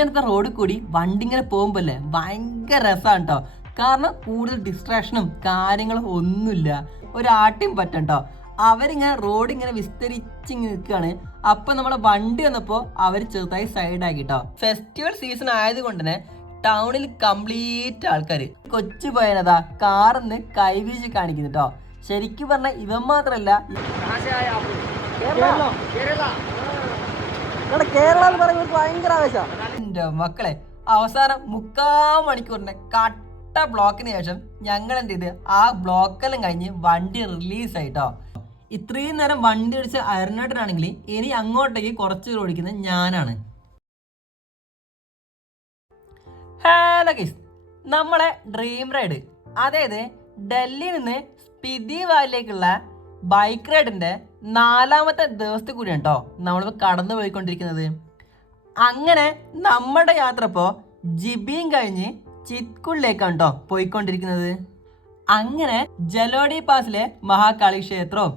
ഇങ്ങനത്തെ റോഡിൽ കൂടി വണ്ടി ഇങ്ങനെ പോകുമ്പോല്ലേ ഭയങ്കര രസമാണ് കേട്ടോ കാരണം കൂടുതൽ ഡിസ്ട്രാക്ഷനും കാര്യങ്ങളും ഒന്നുമില്ല. ഒരാട്ടിയും പറ്റണ്ടോ അവരിങ്ങനെ റോഡ് ഇങ്ങനെ വിസ്തരിച്ച് നിൽക്കുകയാണ്. അപ്പൊ നമ്മളെ വണ്ടി വന്നപ്പോ അവർ ചെറുതായി സൈഡാക്കി കേട്ടോ ഫെസ്റ്റിവൽ സീസൺ ആയതുകൊണ്ട് തന്നെ ടൗണിൽ കംപ്ലീറ്റ് ആൾക്കാർ കൊച്ചു പോയതാ കാറിന്ന് കൈവീശി കാണിക്കുന്നു കേട്ടോ ശരിക്കും പറഞ്ഞാൽ ഇവൻ മാത്രല്ല കേരള. എന്ന് പറയുമ്പോൾ ഭയങ്കര ആവേശം. എന്റെ മക്കളെ അവസാനം മുക്കാ മണിക്കൂറിന്റെ കട്ട ബ്ലോക്കിന് ശേഷം ഞങ്ങൾ എന്ത് ചെയ്ത് ആ ബ്ലോക്കെല്ലാം കഴിഞ്ഞ് വണ്ടി റിലീസ് ആയിട്ടോ ഇത്രയും നേരം വണ്ടി അടിച്ച അരുണേട്ടനാണെങ്കിൽ ഇനി അങ്ങോട്ടേക്ക് കുറച്ച് ഓടിക്കുന്നത് ഞാനാണ്. ഹലോ ഗീസ് നമ്മളെ ഡ്രീം റൈഡ് അതായത് ഡൽഹിയിൽ നിന്ന് സ്പിതി വാലിലേക്കുള്ള ബൈക്ക് റൈഡിന്റെ നാലാമത്തെ ദിവസത്തെ കൂടിയാണ് കേട്ടോ നമ്മളിപ്പോൾ കടന്നു പോയിക്കൊണ്ടിരിക്കുന്നത് അങ്ങനെ നമ്മുടെ യാത്ര ഇപ്പോൾ ജിബിയും കഴിഞ്ഞ് ചിത്കുളിലേക്കാണ് കേട്ടോ പോയിക്കൊണ്ടിരിക്കുന്നത്. അങ്ങനെ ജലോഡി പാസിലെ മഹാകാളി ക്ഷേത്രവും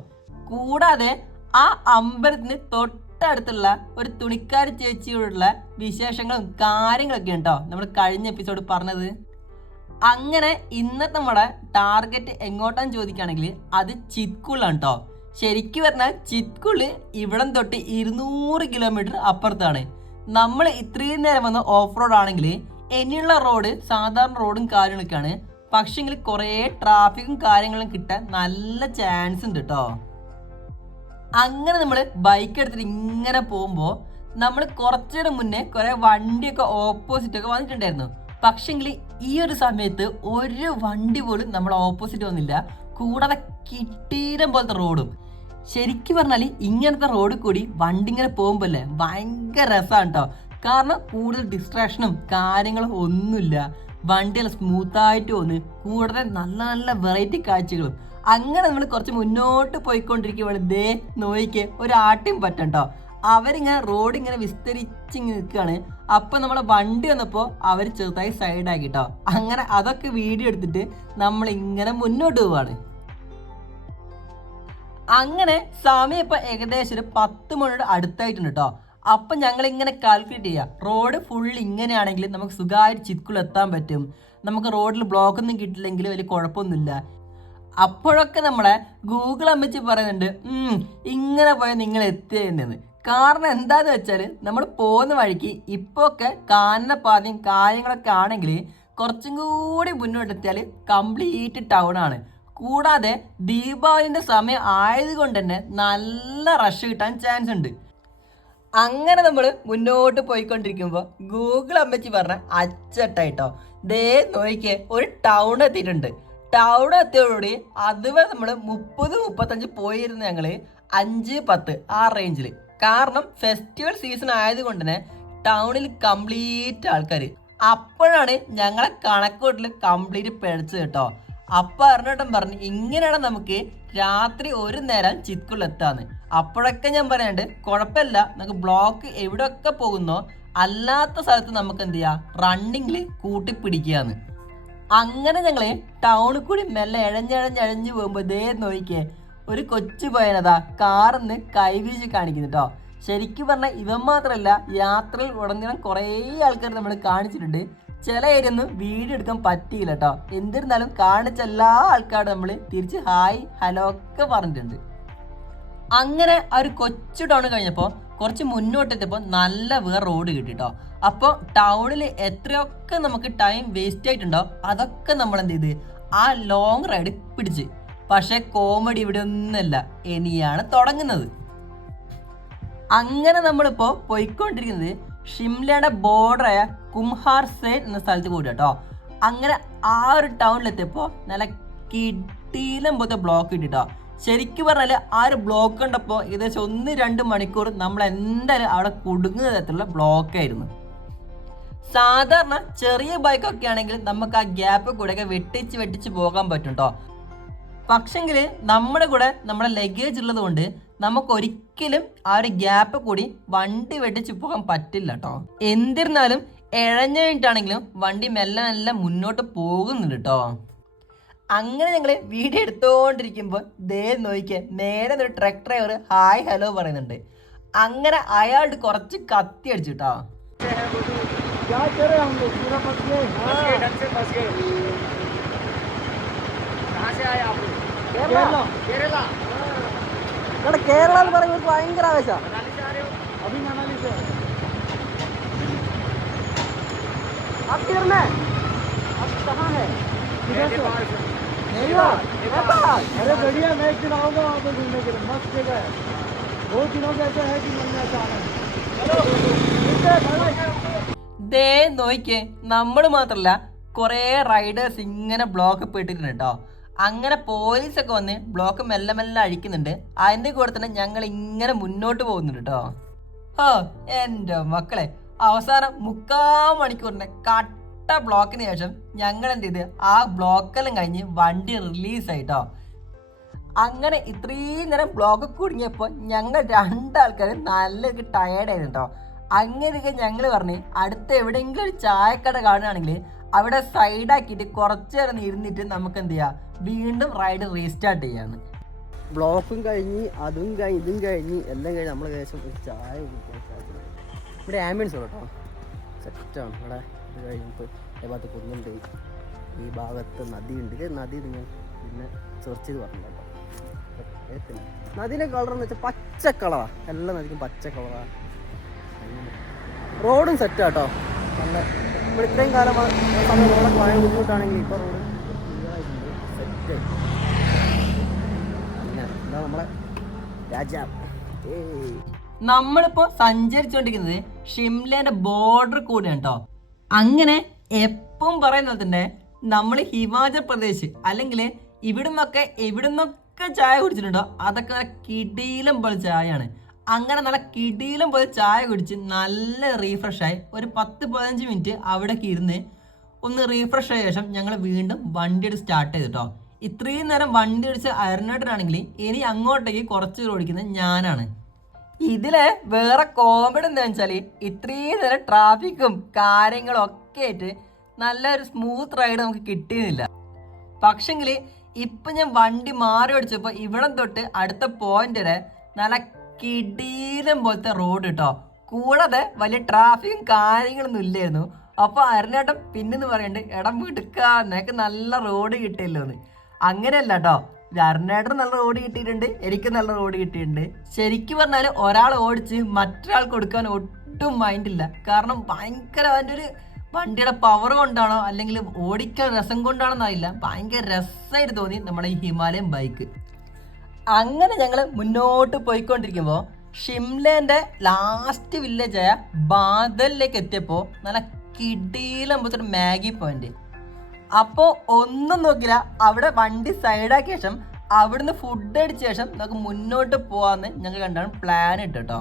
കൂടാതെ ആ അമ്പലത്തിന് തൊട്ടടുത്തുള്ള ഒരു തുണിക്കാരി ചേച്ചിയോടുള്ള വിശേഷങ്ങളും കാര്യങ്ങളൊക്കെ ഉണ്ടോ? നമ്മൾ കഴിഞ്ഞ എപ്പിസോഡ് പറഞ്ഞത്. അങ്ങനെ ഇന്നത്തെ നമ്മുടെ ടാർഗറ്റ് എങ്ങോട്ടാന്ന് ചോദിക്കുകയാണെങ്കിൽ അത് ചിത്കുളാണ് കേട്ടോ ശരിക്കും പറഞ്ഞാൽ ചിത്കുൾ ഇവിടം തൊട്ട് ഇരുന്നൂറ് കിലോമീറ്റർ അപ്പുറത്താണ്. നമ്മൾ ഇത്രയും നേരം വന്ന ഓഫ് റോഡ് ആണെങ്കിൽ ഇനിയുള്ള റോഡ് സാധാരണ റോഡും കാര്യങ്ങളൊക്കെയാണ്. പക്ഷെങ്കിൽ കുറേ ട്രാഫിക്കും കാര്യങ്ങളും കിട്ടാൻ നല്ല ചാൻസ് ഉണ്ട് കേട്ടോ അങ്ങനെ നമ്മൾ ബൈക്ക് എടുത്തിട്ട് ഇങ്ങനെ പോകുമ്പോൾ നമ്മൾ കുറച്ചുകൂടെ മുന്നേ കുറെ വണ്ടിയൊക്കെ ഓപ്പോസിറ്റ് ഒക്കെ വന്നിട്ടുണ്ടായിരുന്നു. പക്ഷെങ്കിൽ ഈ ഒരു സമയത്ത് ഒരു വണ്ടി പോലും നമ്മൾ ഓപ്പോസിറ്റ് വന്നില്ല. കൂടാതെ കിട്ടീരം പോലത്തെ റോഡും ശരിക്കും പറഞ്ഞാൽ ഇങ്ങനത്തെ റോഡിൽ കൂടി വണ്ടി ഇങ്ങനെ പോകുമ്പോല്ലേ ഭയങ്കര രസമാണ് കേട്ടോ കാരണം കൂടുതൽ ഡിസ്ട്രാക്ഷനും കാര്യങ്ങളും ഒന്നുമില്ല. വണ്ടിയെല്ലാം സ്മൂത്തായിട്ട് പോകുന്നു. കൂടാതെ നല്ല നല്ല വെറൈറ്റി കാഴ്ചകളും. അങ്ങനെ നമ്മൾ കുറച്ച് മുന്നോട്ട് പോയിക്കൊണ്ടിരിക്കുമ്പോൾ ദേ നോയിക്ക് ഒരു ആട്ടിയും പറ്റണ്ടോ അവരിങ്ങനെ റോഡ് ഇങ്ങനെ വിസ്തരിച്ച് നിൽക്കുകയാണ്. അപ്പൊ നമ്മളെ വണ്ടി വന്നപ്പോൾ അവർ ചെറുതായി സൈഡ് ആക്കിട്ടോ അങ്ങനെ അതൊക്കെ വീഡിയോ എടുത്തിട്ട് നമ്മൾ ഇങ്ങനെ മുന്നോട്ട് പോവാണ്. അങ്ങനെ സമയം ഇപ്പൊ ഏകദേശം ഒരു പത്ത് മണിയുടെ അടുത്തായിട്ടുണ്ട് കേട്ടോ അപ്പൊ ഞങ്ങൾ ഇങ്ങനെ കാൽക്കുലേറ്റ് ചെയ്യാം. റോഡ് ഫുൾ ഇങ്ങനെയാണെങ്കിൽ നമുക്ക് സുഖമായിട്ട് ചിക്കുൾ എത്താൻ പറ്റും. നമുക്ക് റോഡിൽ ബ്ലോക്ക് ഒന്നും കിട്ടില്ലെങ്കിൽ വലിയ കുഴപ്പമൊന്നുമില്ല. അപ്പോഴൊക്കെ നമ്മളെ ഗൂഗിൾ അമ്മച്ചി പറയുന്നുണ്ട് "ഉം, ഇങ്ങനെ പോയാൽ നിങ്ങൾ എത്തിയെന്ന് കാരണം എന്താന്ന് വെച്ചാൽ നമ്മൾ പോകുന്ന വഴിക്ക് ഇപ്പോൾ ഒക്കെ കാനന പാതയും കാര്യങ്ങളൊക്കെ ആണെങ്കിൽ കുറച്ചും കൂടി മുന്നോട്ടെത്തിയാൽ കംപ്ലീറ്റ് ടൗൺ ആണ്. കൂടാതെ ദീപാവലിന്റെ സമയം ആയതുകൊണ്ട് തന്നെ നല്ല റഷ് കിട്ടാൻ ചാൻസ് ഉണ്ട്. അങ്ങനെ നമ്മൾ മുന്നോട്ട് പോയിക്കൊണ്ടിരിക്കുമ്പോൾ ഗൂഗിൾ അമ്മച്ചി പറഞ്ഞ അച്ചട്ടായിട്ടോ. ദേ നോക്കിയേ ഒരു ടൗൺ എത്തിയിട്ടുണ്ട്. ടൗൺ എത്തിയതോടുകൂടി അതുവരെ നമ്മൾ മുപ്പത് മുപ്പത്തഞ്ച് പോയിരുന്നു ഞങ്ങൾ അഞ്ച് പത്ത് ആ റേഞ്ചിൽ കാരണം ഫെസ്റ്റിവൽ സീസൺ ആയതുകൊണ്ട് തന്നെ ടൗണിൽ കംപ്ലീറ്റ് ആൾക്കാർ അപ്പോഴാണ് ഞങ്ങളെ കണക്കൂട്ടിൽ കംപ്ലീറ്റ് പിഴച്ചത് കേട്ടോ. അപ്പൊ അറിഞ്ഞോട്ടം പറഞ്ഞു ഇങ്ങനെയാണ് നമുക്ക് രാത്രി ഒരു നേരം ചിത്കുളെത്താന്ന് അപ്പോഴൊക്കെ ഞാൻ പറയാണ്ട് കുഴപ്പമില്ല നമുക്ക് ബ്ലോക്ക് എവിടെയൊക്കെ പോകുന്നോ അല്ലാത്ത സ്ഥലത്ത് നമുക്ക് എന്ത് ചെയ്യാം? റണ്ണിങ്ങിൽ കൂട്ടിപ്പിടിക്കുകയാണ് അങ്ങനെ ഞങ്ങൾ ടൗണിൽ കൂടി മെല്ലെ എഴഞ്ഞഴഞ്ഞഴഞ്ഞു പോകുമ്പോൾ ദേ നോക്കിക്കേ ഒരു കൊച്ചു പോയനതാ കാറിന്ന് കൈവീശി കാണിക്കുന്നു കേട്ടോ ശരിക്കും പറഞ്ഞാൽ ഇവൻ മാത്രമല്ല യാത്രയിൽ ഉടനീളം കുറേ ആൾക്കാർ നമ്മൾ കാണിച്ചിട്ടുണ്ട്. ചില ഏരിയൊന്നും വീഡിയോ എടുക്കാൻ പറ്റിയില്ല കേട്ടോ എന്നിരുന്നാലും കാണിച്ച എല്ലാ ആൾക്കാരും നമ്മൾ തിരിച്ച് ഹായ് ഹലോ ഒക്കെ പറഞ്ഞിട്ടുണ്ട്. അങ്ങനെ ആ ഒരു കൊച്ചു ടൗൺ കഴിഞ്ഞപ്പോൾ കുറച്ച് മുന്നോട്ടെത്തിയപ്പോൾ നല്ല വേറെ റോഡ് കിട്ടിട്ടോ അപ്പോൾ ടൗണിൽ എത്രയൊക്കെ നമുക്ക് ടൈം വേസ്റ്റ് ആയിട്ടുണ്ടോ അതൊക്കെ നമ്മൾ എന്ത് ചെയ്ത് ആ ലോങ് റൈഡ് പിടിച്ച്. പക്ഷെ കോമഡി ഇവിടെ ഒന്നുമല്ല. ഇനിയാണ് തുടങ്ങുന്നത്. അങ്ങനെ നമ്മളിപ്പോ പോയിക്കൊണ്ടിരിക്കുന്നത് ഷിംലയുടെ ബോർഡറായ കുംഹാർ സേൻ എന്ന സ്ഥലത്ത് കൂടി കേട്ടോ. അങ്ങനെ ആ ഒരു ടൗണിലെത്തിയപ്പോൾ നല്ല കിട്ടിയിലും പോലത്തെ ബ്ലോക്ക് കിട്ടിട്ടോ. ശരിക്കും പറഞ്ഞാൽ ആ ഒരു ബ്ലോക്ക് കണ്ടപ്പോൾ ഏകദേശം ഒന്ന് രണ്ട് മണിക്കൂർ നമ്മൾ എന്തായാലും അവിടെ കുടുങ്ങുന്ന തരത്തിലുള്ള ബ്ലോക്ക് ആയിരുന്നു. സാധാരണ ചെറിയ ബൈക്കൊക്കെ ആണെങ്കിൽ നമുക്ക് ആ ഗ്യാപ്പ് കൂടെയൊക്കെ വെട്ടിച്ച് വെട്ടിച്ച് പോകാൻ പറ്റും കേട്ടോ. പക്ഷെങ്കിൽ നമ്മുടെ കൂടെ നമ്മുടെ ലഗേജ് ഉള്ളത് കൊണ്ട് നമുക്ക് ഒരിക്കലും ആ ഒരു ഗ്യാപ്പ് കൂടി വണ്ടി വെട്ടിച്ച് പോകാൻ പറ്റില്ല കേട്ടോ എന്നിരുന്നാലും ഇഴഞ്ഞിട്ടാണെങ്കിലും വണ്ടി മെല്ലെ മെല്ലെ മുന്നോട്ട് പോകുന്നുണ്ട് കേട്ടോ അങ്ങനെ ഞങ്ങൾ വീഡിയോ എടുത്തുകൊണ്ടിരിക്കുമ്പോൾ ദേ നോക്കിയ നേരെ ഒരു ട്രക്ക് ഡ്രൈവർ ഹായ് ഹലോ പറയുന്നുണ്ട്. അങ്ങനെ അയാളുടെ കുറച്ച് കത്തി അടിച്ചു കേട്ടോ क्या ഇവിടെ കേരള എന്ന് പറയുമ്പോൾ ഒരു ഭയങ്കര ആവേശമാണ് मनाली से आ रहे हो अभी मनाली से आप किधर में अब कहाँ है किधर से नेपाल से नेपाल नेपाल अरे बढ़िया मैं एक दिन आऊँगा वहाँ पे घूमने के लिए मस्त जगह है बहुत दिनों से ऐसा है कि मन में ऐसा आ रहा है चलो ठीक है bye-bye। ദേ നോക്കിയേ നമ്മൾ മാത്രല്ല കുറേ റൈഡേഴ്സ് ഇങ്ങനെ ബ്ലോക്ക് പെട്ടിട്ടുണ്ട് കേട്ടോ അങ്ങനെ പോലീസൊക്കെ വന്ന് ബ്ലോക്ക് മെല്ലെ മെല്ലെ അഴിക്കുന്നുണ്ട്. അതിന്റെ കൂടെ തന്നെ ഞങ്ങൾ ഇങ്ങനെ മുന്നോട്ട് പോകുന്നുണ്ട് കേട്ടോ ഓ എന്റെ മക്കളെ അവസാനം മുക്കാൽ മണിക്കൂറിന്റെ കട്ട ബ്ലോക്കിന് ശേഷം ഞങ്ങൾ എന്ത് ചെയ്ത്? ആ ബ്ലോക്കെല്ലാം കഴിഞ്ഞ് വണ്ടി റിലീസായിട്ടോ അങ്ങനെ ഇത്രയും നേരം ബ്ലോക്ക് കുടുങ്ങിയപ്പോൾ ഞങ്ങൾ രണ്ടാൾക്കാർ നല്ല ടയേർഡായിരുന്നു കേട്ടോ അങ്ങനെയൊക്കെ ഞങ്ങൾ പറഞ്ഞ് അടുത്ത് എവിടെയെങ്കിലും ഒരു ചായക്കട കാണുകയാണെങ്കിൽ അവിടെ സൈഡാക്കിയിട്ട് കുറച്ച് നേരം ഇരുന്നിട്ട് നമുക്ക് എന്ത് ചെയ്യാം? വീണ്ടും റൈഡ് റീസ്റ്റാർട്ട് ചെയ്യാന്ന് ബ്ലോക്കും കഴിഞ്ഞ് അതും കഴിഞ്ഞ് ഇതും കഴിഞ്ഞ് എല്ലാം കഴിഞ്ഞ് നമ്മൾ ഏകദേശം ഒരു ചായ ഇവിടെ ആംബുലൻസ് കേട്ടോ. സെറ്റാണ് ഇവിടെ ഇത് കഴിഞ്ഞിട്ട് ഈ ഭാഗത്ത് കുന്നുണ്ട്. ഈ ഭാഗത്ത് നദിയുണ്ട്. നദി നിങ്ങൾ പിന്നെ സെർച്ച് ചെയ്ത് പറഞ്ഞു കേട്ടോ. നദീന്റെ കളർ എന്ന് വെച്ചാൽ പച്ച കളറാണ് എല്ലാ നദിക്കും പച്ച കളറാണ് റോഡും സെറ്റാട്ടോ നല്ല ഇവിടെ ഇത്രയും കാലം സമയം റോഡൊക്കെ വളരെ ബുദ്ധിമുട്ടാണെങ്കിൽ ഇപ്പോൾ റോഡ് സെറ്റ് എന്താ നമ്മളെ രാജാവ് ഏയ്. നമ്മളിപ്പോൾ സഞ്ചരിച്ചുകൊണ്ടിരിക്കുന്നത് ഷിംലേന്റെ ബോർഡർ കൂടിയാണ് കേട്ടോ അങ്ങനെ എപ്പം പറയുന്നത് പോലെ തന്നെ നമ്മൾ ഹിമാചൽ പ്രദേശ് അല്ലെങ്കിൽ ഇവിടുന്നൊക്കെ എവിടുന്നൊക്കെ ചായ കുടിച്ചിട്ടുണ്ടോ അതൊക്കെ കിടീലം കിടിയിലും പോലെ ചായയാണ്. അങ്ങനെ നല്ല കിടിയിലും പോയി ചായ കുടിച്ച് നല്ല റീഫ്രഷായി ഒരു പത്ത് പതിനഞ്ച് മിനിറ്റ് അവിടേക്ക് ഇരുന്ന് ഒന്ന് റീഫ്രഷ് ആയ ശേഷം ഞങ്ങൾ വീണ്ടും വണ്ടി എടുത്ത് സ്റ്റാർട്ട് ചെയ്തിട്ടോ ഇത്രയും നേരം വണ്ടി അടിച്ച അരുണേട്ടനാണെങ്കിൽ ഇനി അങ്ങോട്ടേക്ക് കുറച്ച് ഓടിക്കുന്നത് ഞാനാണ്. ഇതിലെ വേറെ കോമഡി എന്താ വെച്ചാൽ ഇത്രയും നേരം ട്രാഫിക്കും കാര്യങ്ങളും ഒക്കെ ആയിട്ട് നല്ലൊരു സ്മൂത്ത് റൈഡ് നമുക്ക് കിട്ടിയിരുന്നില്ല. പക്ഷെങ്കിൽ ഇപ്പം ഞാൻ വണ്ടി മാറി ഓടിച്ചപ്പോൾ ഇവിടെ തൊട്ട് അടുത്ത പോയിന്റ് വരെ നല്ല കിടീലം പോലത്തെ റോഡ് കേട്ടോ കൂടാതെ വലിയ ട്രാഫിക്കും കാര്യങ്ങളൊന്നും ഇല്ലായിരുന്നു. അപ്പൊ അരുണേട്ടൻ പിന്നെന്ന് പറയണ്ട് ഇടം വീട്ടുക്ക നിനക്ക് നല്ല റോഡ് കിട്ടിയല്ലോ എന്ന് അങ്ങനെയല്ല കേട്ടോ അരുണേട്ടൻ നല്ല റോഡ് കിട്ടിയിട്ടുണ്ട് എനിക്ക് നല്ല റോഡ് കിട്ടിയിട്ടുണ്ട്. ശരിക്കും പറഞ്ഞാൽ ഒരാൾ ഓടിച്ച് മറ്റൊരാൾ കൊടുക്കാൻ ഒട്ടും മൈൻഡില്ല കാരണം ഭയങ്കര അതിന്റെ ഒരു വണ്ടിയുടെ പവർ കൊണ്ടാണോ അല്ലെങ്കിൽ ഓടിക്കാൻ രസം കൊണ്ടാണോ എന്നറിയില്ല. ഭയങ്കര രസമായിട്ട് തോന്നി നമ്മുടെ ഈ ഹിമാലയൻ ബൈക്ക് അങ്ങനെ ഞങ്ങൾ മുന്നോട്ട് പോയിക്കൊണ്ടിരിക്കുമ്പോൾ ഷിംലേന്റെ ലാസ്റ്റ് വില്ലേജായ ബാദലിലേക്ക് എത്തിയപ്പോൾ നല്ല കിടിയിലമ്പത്തൊരു മാഗി പോയിന്റ് അപ്പോൾ ഒന്നും നോക്കില്ല അവിടെ വണ്ടി സൈഡാക്കിയ ശേഷം അവിടുന്ന് ഫുഡ് അടിച്ച ശേഷം നമുക്ക് മുന്നോട്ട് പോകാമെന്ന് ഞങ്ങൾ കണ്ടാണ് പ്ലാൻ ഇട്ട് കേട്ടോ